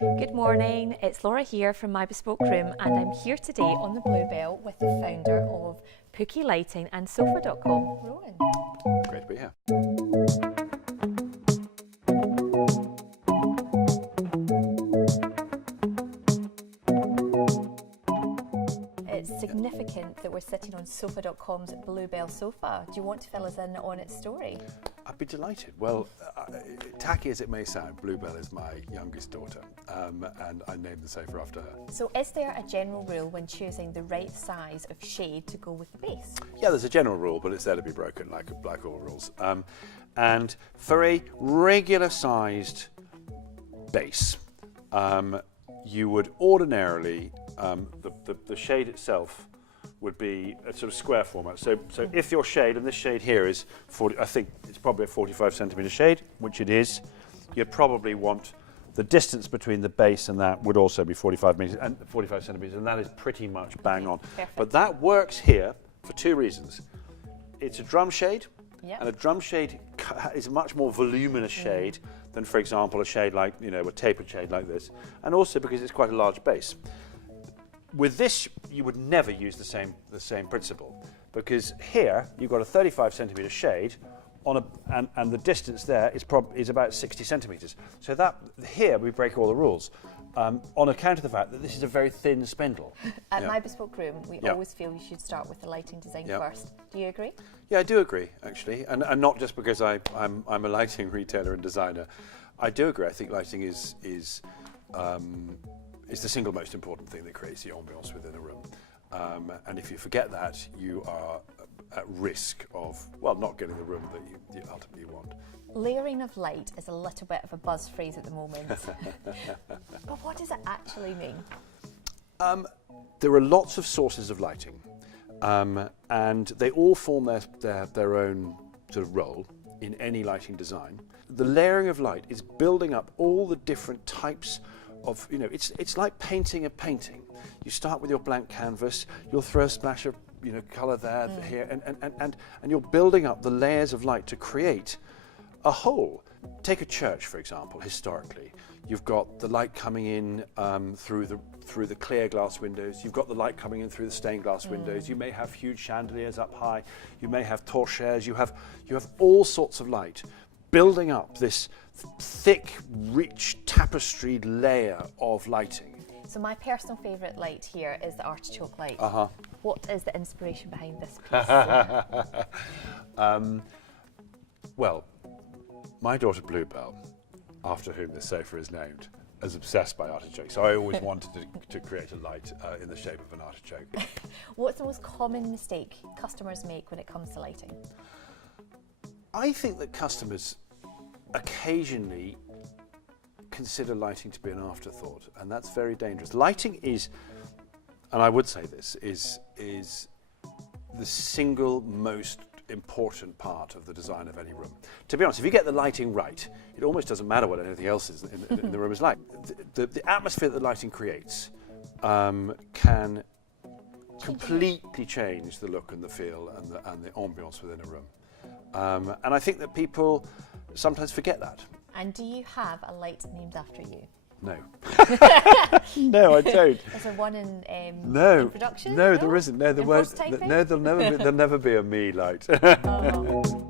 Good morning, it's Laura here from my Bespoke room, and I'm here today on the Bluebell with the founder of Pooky Lighting and Sofa.com, Rohan. Great to be here. It's significant that we're sitting on Sofa.com's Bluebell sofa. Do you want to fill us in on its story? I'd be delighted. Well, tacky as it may sound, Bluebell is my youngest daughter, and I named the sofa after her. So is there a general rule when choosing the right size of shade to go with the base? Yeah, there's a general rule, but it's there to be broken, like all rules. And for a regular-sized base, you would ordinarily, the shade itself would be a sort of square format. So if your shade, and this shade here is 40, I think it's probably a 45 centimetre shade, which it is, you'd probably want the distance between the base and that would also be 45 centimetres, and that is pretty much bang on. Perfect. But that works here for two reasons. It's a drum shade, Yep. and a drum shade is a much more voluminous shade than, for example, a shade like, a tapered shade like this, and also because it's quite a large base. With this, you would never use the same principle, because here you've got a 35 centimetre shade on and the distance there is about 60 centimetres. So that here we break all the rules on account of the fact that this is a very thin spindle. At my Bespoke room, we always feel you should start with the lighting design first. Do you agree? Yeah, I do agree, actually, and not just because I'm a lighting retailer and designer. I do agree. I think lighting is the single most important thing that creates the ambience within a room. And if you forget that, you are at risk of, well, not getting the room that you ultimately want. Layering of light is a little bit of a buzz phrase at the moment. But what does it actually mean? There are lots of sources of lighting, and they all form their own sort of role in any lighting design. The layering of light is building up all the different types of, it's like painting a painting. You start with your blank canvas, you'll throw a splash of colour there, here, and you're building up the layers of light to create a whole. Take a church, for example. Historically, you've got the light coming in through the clear glass windows. You've got the light coming in through the stained glass windows. You may have huge chandeliers up high. You may have torches. You have all sorts of light building up this thick, rich, tapestried layer of lighting. So my personal favourite light here is the artichoke light. What is the inspiration behind this piece? Well, my daughter Bluebell, after whom this sofa is named, is obsessed by artichokes. So I always wanted to create a light in the shape of an artichoke. What's the most common mistake customers make when it comes to lighting? I think that customers occasionally consider lighting to be an afterthought, and that's very dangerous. Lighting is, and I would say this, is the single most important part of the design of any room. To be honest, if you get the lighting right, it almost doesn't matter what anything else is in the room is like. The atmosphere that the lighting creates can completely change the look and the feel and the ambience within a room. And I think that people sometimes forget that. And do you have a light named after you? No. No, I don't. Is there one in production? No, there isn't. No, there won't. Prototyping? No, there'll never be a me light. Oh.